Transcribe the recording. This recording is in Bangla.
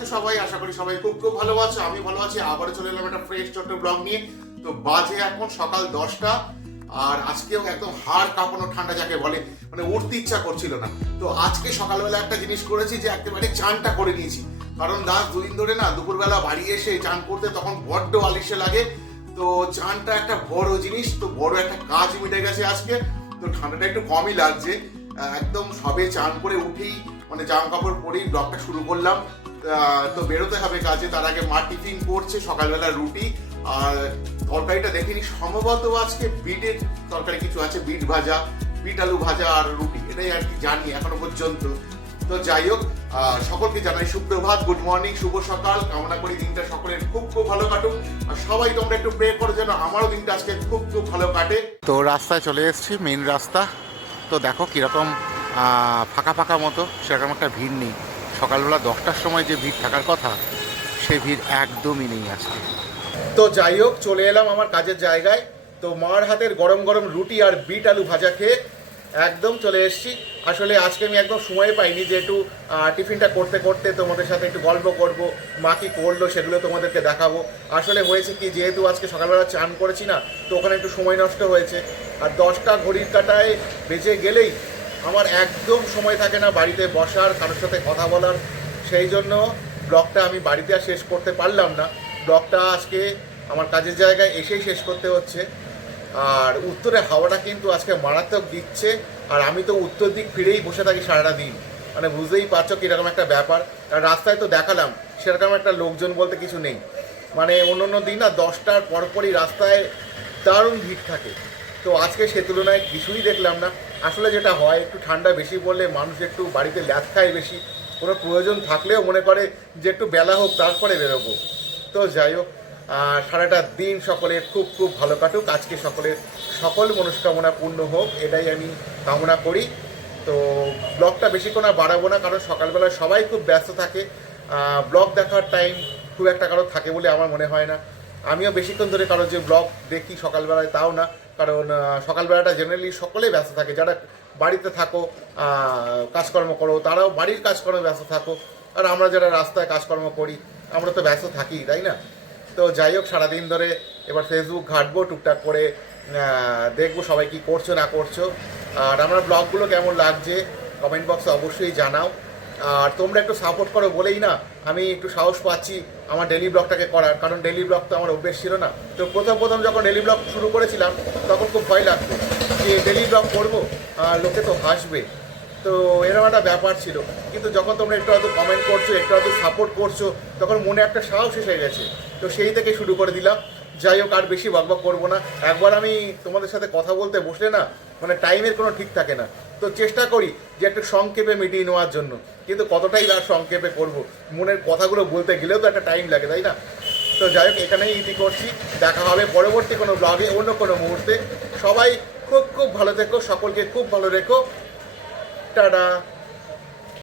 আছো সবাই? আশা করি সবাই খুব খুব ভালো আছো। আমি ভালো আছি। আবারও চলে এলাম একটা ফ্রেশ ছোট্ট ব্লগ নিয়ে। তো বাজে এখন সকাল 10টা, আর আজকেও একদম হাড় কাঁপানো ঠান্ডা যাকে বলে, মানে উঠতে ইচ্ছা করছিল না। তো আজকে সকালবেলা একটা জিনিস করেছি যে একেবারে চানটা করে নিয়েছি, কারণ দাস দুদিন ধরে না দুপুরবেলা বাড়ি এসে চান করতে তখন বড্ড আলিশে লাগে। তো চানটা একটা বড় জিনিস, তো বড় একটা কাজ মিটে গেছে আজকে। তো ঠান্ডাটা একটু কমই লাগছে। একদম সবে চান করে উঠেই মানে জামা কাপড় পরেই ব্লগটা শুরু করলাম। তো বেরোতে হবে কাজে, তার আগে মা টিফিন করছে সকালবেলা রুটি, আর তরকারিটা দেখিনি, সম্ভবত আজকে বিটের তরকারি কিছু আছে, বিট ভাজা, বিট আলু ভাজা আর রুটি, এটাই আর কি জানি এখনো পর্যন্ত। তো যাই হোক, সকলকে জানাই সুপ্রভাত, গুড মর্নিং, শুভ সকাল। কামনা করি দিনটা সকলের খুব খুব ভালো কাটুক, আর সবাই তোমরা একটু প্রে করো যেন আমারও দিনটা আজকে খুব খুব ভালো কাটে। তো রাস্তায় চলে এসেছি, মেন রাস্তা। তো দেখো কীরকম ফাঁকা ফাঁকা মতো, সেরকম একটা ভিড় নেই। সকালবেলা 10টার সময় যে ভিড় থাকার কথা, সে ভিড় একদমই নেই আজকে। তো যাই হোক, চলে এলাম আমার কাজের জায়গায়। তো মার হাতের গরম গরম রুটি আর বিট আলু ভাজা খেয়ে একদম চলে এসেছি। আসলে আজকে আমি একদম সময় পাইনি যে একটু টিফিনটা করতে করতে তোমাদের সাথে একটু গল্প করব, মা কী করলো সেগুলো তোমাদেরকে দেখাবো। আসলে হয়েছে কি, যেহেতু আজকে সকালবেলা চান করেছি না, তো ওখানে একটু সময় নষ্ট হয়েছে। আর 10টা ঘড়ির কাঁটায় বেজে গেলেই আমার একদম সময় থাকে না বাড়িতে বসার, কারোর সাথে কথা বলার। সেই জন্য ব্লগটা আমি বাড়িতে আর শেষ করতে পারলাম না। ব্লগটা আজকে আমার কাজের জায়গায় এসেই শেষ করতে হচ্ছে। আর উত্তরে হাওয়াটা কিন্তু আজকে মারাত্মক দিচ্ছে, আর আমি তো উত্তর দিক ফিরেই বসে থাকি সারাটা দিন। মানে বুঝতেই পারছো কীরকম একটা ব্যাপার। আর রাস্তায় তো দেখালাম সেরকম একটা লোকজন বলতে কিছু নেই। মানে অন্য দিন না 10টার পরপরই রাস্তায় দারুণ ভিড় থাকে, তো আজকে সে তুলনায় কিছুই দেখলাম না। আসলে যেটা হয়, একটু ঠান্ডা বেশি পড়লে মানুষ একটু বাড়িতে ল্যাদ খায় বেশি, কোনো প্রয়োজন থাকলেও মনে করে যে একটু বেলা হোক তারপরে বেরোবো। তো যাই হোক, সারাটা দিন সকলের খুব খুব ভালো কাটুক, আজকে সকলের সকল মনস্কামনা পূর্ণ হোক, এটাই আমি কামনা করি। তো ব্লগটা বেশিক্ষণ আর বাড়াবো না, কারণ সকালবেলা সবাই খুব ব্যস্ত থাকে। ব্লগ দেখার টাইম খুব একটা কারো থাকে বলে আমার মনে হয় না। আমিও বেশিক্ষণ ধরে কারো যে ব্লগ দেখি সকালবেলায় তাও না, কারণ সকালবেলাটা জেনারেলি সকলেই ব্যস্ত থাকে। যারা বাড়িতে থাকো, কাজকর্ম করো, তারাও বাড়ির কাজকর্মে ব্যস্ত থাকো। আর আমরা যারা রাস্তায় কাজকর্ম করি, আমরা তো ব্যস্ত থাকি, তাই না? তো যাই হোক, সারাদিন ধরে এবার ফেসবুক ঘাঁটবো, টুকটাক করে দেখবো সবাই কী করছো না করছো। আর আমার ব্লগগুলো কেমন লাগছে কমেন্ট বক্সে অবশ্যই জানাও। আর তোমরা একটু সাপোর্ট করো বলেই না আমি একটু সাহস পাচ্ছি আমার ডেলি ব্লগটাকে করার, কারণ ডেলি ব্লগ তো আমার অভ্যেস ছিল না। তো প্রথম যখন ডেলি ব্লগ শুরু করেছিলাম তখন খুব ভয় লাগতো যে ডেলি ব্লগ করবো, লোকে তো হাসবে, তো এরকম একটা ব্যাপার ছিল। কিন্তু যখন তোমরা একটু আধটু কমেন্ট করছো, একটু আধটু সাপোর্ট করছো, তখন মনে একটা সাহস এসে গেছে। তো সেই থেকে শুরু করে দিলাম। যাই হোক, আর বেশি বকবক করবো না। একবার আমি তোমাদের সাথে কথা বলতে বসলে না, মানে টাইমের কোনো ঠিক থাকে না। তো চেষ্টা করি যে একটু সংক্ষেপে মিটিয়ে নেওয়ার জন্য, কিন্তু কতটাই আর সংক্ষেপে করব, মনের কথাগুলো বলতে গেলেও তো একটা টাইম লাগে, তাই না? তো যাই হোক, এখানেই ইতি করছি। দেখা হবে পরবর্তী কোনো ব্লগে, অন্য কোনো মুহূর্তে। সবাই খুব খুব ভালো থেকো, সকলকে খুব ভালো রেখো। টাটা।